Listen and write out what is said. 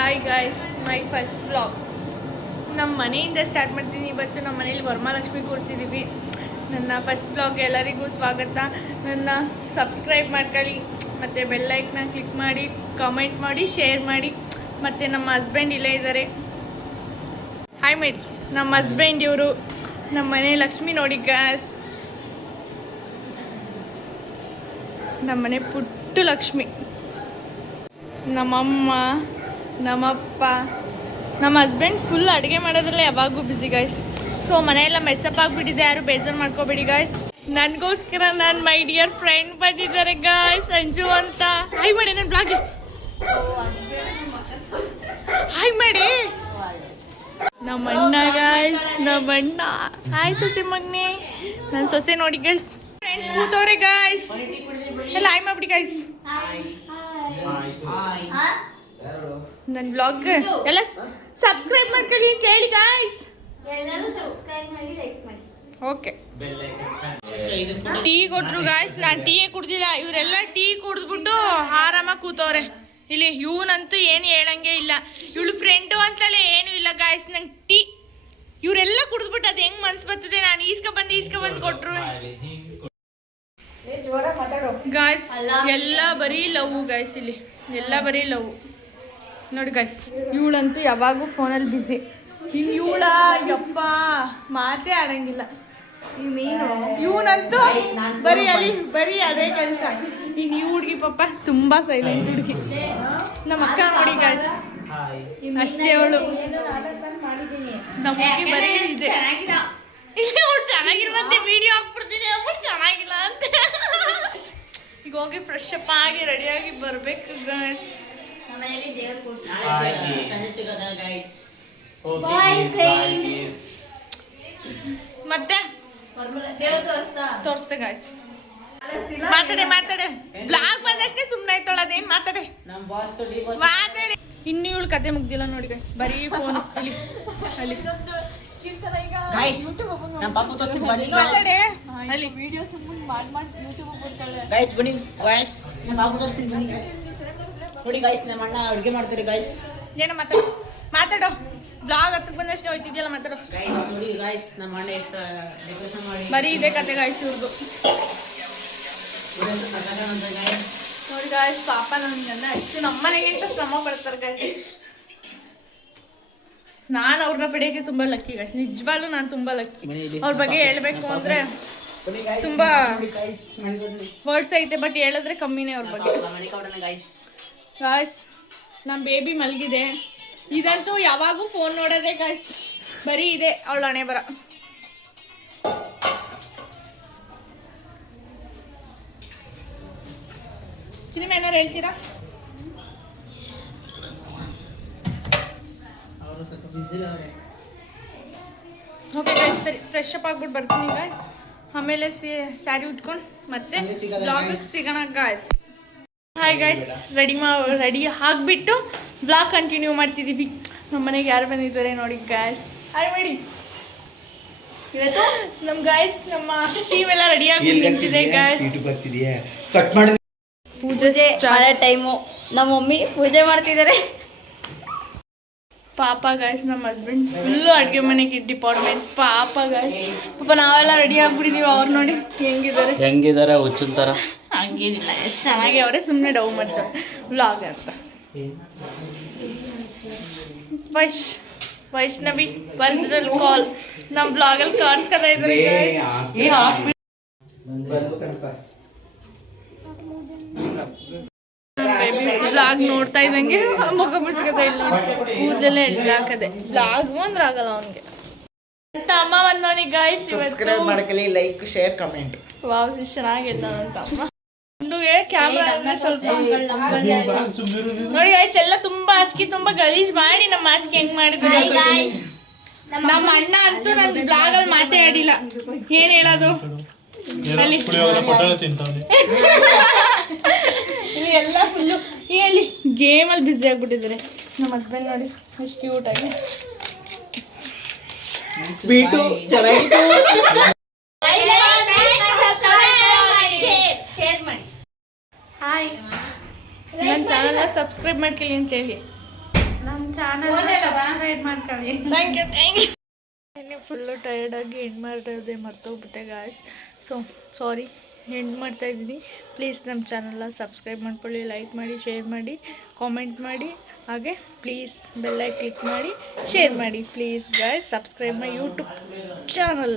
Hi guys, my first vlog ನಮ್ಮ ಮನೆಯಿಂದ start ಮಾಡ್ತೀನಿ. ಇವತ್ತು ನಮ್ಮ ಮನೇಲಿ ವರಮಹಾಲಕ್ಷ್ಮಿ ಕೂರಿಸಿದ್ದೀವಿ. ನನ್ನ ಫಸ್ಟ್ ವ್ಲಾಗ್ ಎಲ್ಲರಿಗೂ ಸ್ವಾಗತ. ನನ್ನ ಸಬ್ಸ್ಕ್ರೈಬ್ ಮಾಡ್ಕೊಳ್ಳಿ ಮತ್ತು ಬೆಲ್ಲೈಕ್ನ ಕ್ಲಿಕ್ ಮಾಡಿ, ಕಮೆಂಟ್ ಮಾಡಿ, ಶೇರ್ ಮಾಡಿ. ಮತ್ತು ನಮ್ಮ ಹಸ್ಬೆಂಡ್ ಇಲ್ಲೇ ಇದ್ದಾರೆ, ಹಾಯ್ ಮಾಡಿ. ನಮ್ಮ ಹಸ್ಬೆಂಡ್ ಇವರು. ನಮ್ಮ ಮನೆ ಲಕ್ಷ್ಮಿ ನೋಡಿ ಗಾಯ್ಸ್, ನಮ್ಮ ಮನೆ ಪುಟ್ಟು ಲಕ್ಷ್ಮಿ. ನಮ್ಮಮ್ಮ, ನಮ್ಮಪ್ಪ, ನಮ್ಮ ಹಸ್ಬೆಂಡ್ ಫುಲ್ ಅಡುಗೆ ಮಾಡೋದ್ರಲ್ಲ ಯಾವಾಗೂ ಬ್ಯುಸಿ ಗಾಯ್ಸ್. ಸೊ ಮನೆಯೆಲ್ಲ ಮೆಸ್ಸಪ್ ಆಗಿಬಿಟ್ಟಿದೆ, ಯಾರು ಬೇಜಾರು ಮಾಡ್ಕೋಬೇಡಿ ಗಾಯ್ಸ್. ನನಗೋಸ್ಕರ ನನ್ನ ಮೈ ಡಿಯರ್ ಫ್ರೆಂಡ್ ಬಂದಿದ್ದಾರೆ ಗಾಯ್ಸ್, ಸಂಜು ಅಂತ. ಹಾಯ್ ಮಾಡಿ ನನ್ನ ಬ್ಲಾಗ್, ಹಾಯ್ ಮಾಡಿ. ನಮ್ಮ ಅಣ್ಣ ಗಾಯ್ಸ್, ನಮ್ಮ ಅಣ್ಣ. ಹಾಯ್ ಸೊಸೆ ಮಗ್ನೆ, ನನ್ನ ಸೊಸೆ ನೋಡಿ ಗಾಯ್ಸ್. ಫ್ರೆಂಡ್ಸ್ ಕೂತವ್ರೆ ಗಾಯ್ಸ್, ಎಲ್ಲ ಹಾಯ್ ಮಾಡ್ಬಿಡಿ ಗಾಯ್ಸ್. ನನ್ನ ಬ್ಲಾಗ್ ಎಲ್ಲ ಸಬ್ಸ್ಕ್ರೈಬ್ ಮಾಡ್ಕೊಳ್ಳಿ ಅಂತ ಹೇಳಿ ಗಾಯ್ಸ್. ಓಕೆ, ಟೀ ಕೊಟ್ರು ಗಾಯ್ಸ್, ನಾನು ಟೀಯೇ ಕುಡ್ದಿಲ್ಲ. ಇವರೆಲ್ಲ ಟೀ ಕುಡಿದ್ಬಿಟ್ಟು ಆರಾಮಾಗಿ ಕೂತವ್ರೆ ಇಲ್ಲಿ. ಇವನಂತೂ ಏನು ಹೇಳಂಗೆ ಇಲ್ಲ, ಇವಳು ಫ್ರೆಂಡು ಅಂತಲೇ ಏನೂ ಇಲ್ಲ ಗಾಯ್ಸ್. ನಂಗೆ ಟೀ ಇವರೆಲ್ಲ ಕುಡಿದ್ಬಿಟ್ಟು ಅದು ಹೆಂಗೆ ಮನ್ಸು ಬರ್ತದೆ, ನಾನು ಈಸ್ಕೊಬಂದು ಕೊಟ್ರು ಗಾಯ್ಸ್. ಎಲ್ಲ ಬರೀ ಲವ್ ಗಾಯ್ಸ್, ಇಲ್ಲಿ ಎಲ್ಲ ಬರೀ ಲವ್ ನೋಡಿ ಗಾಯ್ಸ್. ಇವಳಂತೂ ಯಾವಾಗೂ ಫೋನಲ್ಲಿ ಬ್ಯುಸಿ. ಹಿಂಗೆ ಇವಳ ಯಪ್ಪ ಮಾತೇ ಆಡಂಗಿಲ್ಲ. ಇವನಂತೂ ಬರೀ ಅದೇ ಕೆಲಸ. ಇನ್ನು ಈ ಹುಡುಗಿ ಪಾಪ ತುಂಬ ಸೈಲೆಂಟ್ ಹುಡುಗಿ. ನಮ್ಮ ಅಕ್ಕ ನೋಡಿ ಗಾಯ್ಸ್, ಅಷ್ಟೇ ಅವಳು. ನಮ್ಮ ಹುಡುಗಿ ಬರೀ ಇದೆ. ಇಲ್ಲಿ ಅವ್ಳು ಚೆನ್ನಾಗಿರುವಂತೆ ವಿಡಿಯೋ ಹಾಕ್ಬಿಡ್ತೀನಿ, ಅವ್ಳು ಚೆನ್ನಾಗಿಲ್ಲ ಅಂತ. ಈಗ ಹೋಗಿ ಫ್ರೆಶ್ ಅಪ್ ಆಗಿ ರೆಡಿಯಾಗಿ ಬರಬೇಕು ಗಾಯ್ಸ್. ಮತ್ತೆ ತೋರಿಸ್ತೆ ಗಾಯ್ಸ್. ಮಾತಾಡೆ ಬ್ಲಾಗ್ ಬಂದಷ್ಟೇ ಸುಮ್ಮನೆ ಆಯ್ತೋಳ, ಅದೇನು ಮಾತಾಡೆ. ಇನ್ನು ಇವಳು ಕತೆ ಮುಗ್ದಿಲ್ಲ ನೋಡಿ ಗಾಯ್ಸ್, ಬರೀ ಫೋನ್ ಅಲ್ಲಿ ಅಲ್ಲಿ. ನೋಡಿ ಗೈಸ್, ನಮ್ಮ ಅಣ್ಣ ಅಡುಗೆ ಮಾಡ್ತಾರೆ ಗೈಸ್. ಏನೋ ಮಾತಾಡೋ ಬ್ಲಾಗ್ ಹತ್ತಕ್ಕೆ ಬಂದಷ್ಟು ಹೋಯ್ತಿದ್ಯಲ್ಲ, ಮಾತಾಡೋ ಗೈಸ್. ನೋಡಿ ಗೈಸ್, ನಮ್ಮ ಅಣ್ಣ ಎಷ್ಟು ಡೆಕೋರೇಷನ್ ಮಾಡಿ ಬರೀ ಇದೆ ಕತೆ ಗಾಯ್ಸ್ ಇವ್ರದ್ದು. ನೋಡಿ ಗಾಯ್ಸ್, ಪಾಪ ನನ್ಗಂದ ಅಷ್ಟು ನಮ್ಮನೆಗಿಂತ ಶ್ರಮ ಪಡ್ತಾರೆ ಗಾಯ್ಸ್. ನಾನು ಅವ್ರನ್ನ ಪಡೆಯೋಕ್ಕೆ ತುಂಬ ಲಕ್ಕಿ ಗಾಯ್ಸ್, ನಿಜವಾಗ್ಲೂ ನಾನು ತುಂಬ ಲಕ್ಕಿ. ಅವ್ರ ಬಗ್ಗೆ ಹೇಳ್ಬೇಕು ಅಂದರೆ ತುಂಬ ವರ್ಡ್ಸ್ ಐತೆ, ಬಟ್ ಹೇಳಿದ್ರೆ ಕಮ್ಮಿನೇ ಅವ್ರ ಬಗ್ಗೆ ಗಾಯ್ಸ್. ನಮ್ಮ ಬೇಬಿ ಮಲಗಿದೆ. ಇದಂತೂ ಯಾವಾಗೂ ಫೋನ್ ನೋಡೋದೇ ಗಾಯ್ಸ್, ಬರೀ ಇದೆ ಅವಳ ಹಣೆ ಬರ. ಸಿನಿಮಾ ಏನಾರು ಹೇಳ್ತೀರಾ? ಓಕೆ ಗಾಯ್ಸ್, ಸರಿ ಫ್ರೆಶ್ ಅಪ್ ಆಗ್ಬಿಟ್ಟು ಬರ್ತೀನಿ ಗಾಯ್ಸ್. ಆಮೇಲೆ ಸ್ಯಾರಿ ಉಟ್ಕೊಂಡು ಮತ್ತೆ ಬ್ಲಾಗ್ ಸಿಗೋಣ ಗಾಯ್ಸ್. ಹಾಯ್ ಗಾಯ್ಸ್, ರೆಡಿ ಆಗಿಬಿಟ್ಟು ಬ್ಲಾಗ್ ಕಂಟಿನ್ಯೂ ಮಾಡ್ತಿದ್ದೀವಿ. ನಮ್ಮ ಮನೆಗೆ ಯಾರು ಬಂದಿದ್ದಾರೆ ನೋಡಿ ಗಾಯ್ಸ್, ಹಾಯ್ ಮಾಡಿ. ಇವತ್ತು ನಮ್ಮ ಗಾಯ್ಸ್, ನಮ್ಮ ಟೀಮ್ ಎಲ್ಲ ರೆಡಿಯಾಗಿ ನಿಂತಿದೆ ಗಾಯ್ಸ್. ಪೂಜೆ ಮಾಡೋ ಟೈಮು, ನಮ್ಮ ಮಮ್ಮಿ ಪೂಜೆ ಮಾಡ್ತಿದ್ದಾರೆ. ಪಾಪ ಗಾಯ್ಸ್, ನಮ್ಮ ಹಸ್ಬೆಂಡ್ ಫುಲ್ಲು ಅಡುಗೆ ಮನೆಗೆ ಡಿಪಾರ್ಟ್ಮೆಂಟ್. ಪಾಪ ಗಾಯ್ಸ್, ಪಾಪ ನಾವೆಲ್ಲ ರೆಡಿ ಆಗ್ಬಿಟ್ಟಿದೀವಿ. ಅವ್ರು ನೋಡಿ ಹೆಂಗಿದ್ದಾರೆ ಹುಚ್ಚಿನ ಥರ. ಹಂಗೇನಿಲ್ಲ, ಎಷ್ಟು ಚೆನ್ನಾಗಿ ಅವರೇ, ಸುಮ್ಮನೆ ಡವ್ ಮಾಡ್ತಾರೆ ವ್ಲಾಗ್ ಅಂತ. ವೈಷ್ಣವಿ ಪರ್ಸನಲ್ ಕಾಲ್ ನಮ್ಮ ಬ್ಲಾಗಲ್ಲಿ ಕಾಣಿಸ್ಕೊತಾ ಇದ್ದಾರೆ ಬ್ಲಾಗ್ ನೋಡ್ತಾ ಇದ್ದಂಗೆ ಮುಖ ಮುಚ್ಕೋತಾ ಇಲ್ಲ, ಕೂದಲೆಲ್ಲ ಎಳ್ದು ಹಾಕದೆ. ಬ್ಲಾಗ್ ಅಂದ್ರೆ ಆಗಲ್ಲ ಅವನಿಗೆ ಅಂತ. ಅಮ್ಮ ಬಂದವನಿ ಗಾಯ್ಸ್, ಸಬ್ಸ್ಕ್ರೈಬ್ ಮಾಡ್ಕೊಳ್ಳಿ, ಲೈಕ್, ಶೇರ್, ಕಮೆಂಟ್. ವಾವ್, ಚೆನ್ನಾಗಿಲ್ಲ ಅಂತ ಅಮ್ಮ. ಕ್ಯಾಮ್ರಾ ಸ್ವಲ್ಪ ನೋಡಿ ಗಾಯ್ಸ್, ಎಲ್ಲ ತುಂಬಾ ಹಾಸಿಗೆ ತುಂಬಾ ಗಲೀಜ್ ಮಾಡಿ ನಮ್ಮ ಹಾಸಿಗೆ ಹೆಂಗ್ ಮಾಡಿದ್ರು. ನಮ್ಮ ಅಣ್ಣ ಅಂತೂ ನನ್ನ ಬ್ಲಾಗ್ ಅಲ್ಲಿ ಮಾತೇ ಆಡಿಲ್ಲ. ಏನ್ ಹೇಳೋದು ಅಲ್ಲಿ ಎಲ್ಲ ಫುಲ್ಲು ಹೇಳಿ ಗೇಮಲ್ಲಿ ಬ್ಯುಸಿ ಆಗ್ಬಿಟ್ಟಿದ್ದಾರೆ. ನಮ್ಮ ಹಸ್ಬೆಂಡ್ ನೋಡಿ ಎಷ್ಟು ಕ್ಯೂಟ್ ಆಗಿ. ಹಾಯ್, ನನ್ನ ಚಾನಲ್ನ ಸಬ್ಸ್ಕ್ರೈಬ್ ಮಾಡ್ಕೊಳ್ಳಿ ಅಂತೇಳಿ. ನಮ್ಮ ಚಾನಲ್ ಸಬ್ಸ್ಕ್ರೈಬ್ ಮಾಡ್ಕೊಳ್ಳಿ. ಥ್ಯಾಂಕ್ ಯು ಫುಲ್ಲು ಟಯರ್ಡಾಗಿ ಎಂಡ್ ಮಾಡಿರೋದೆ ಮರ್ತೋಗ್ಬಿಟ್ಟೆ ಗಾಯ್ಸ್. ಸೊ ಸಾರಿ, ಎಂಡ್ ಮಾಡ್ತಾಯಿದ್ದೀನಿ. ಪ್ಲೀಸ್ ನಮ್ಮ ಚಾನಲ್ನ ಸಬ್ಸ್ಕ್ರೈಬ್ ಮಾಡ್ಕೊಳ್ಳಿ, ಲೈಕ್ ಮಾಡಿ, ಶೇರ್ ಮಾಡಿ, ಕಾಮೆಂಟ್ ಮಾಡಿ, ಹಾಗೆ ಪ್ಲೀಸ್ ಬೆಲ್ಲೈ ಕ್ಲಿಕ್ ಮಾಡಿ, ಶೇರ್ ಮಾಡಿ. Please guys, subscribe my YouTube channel.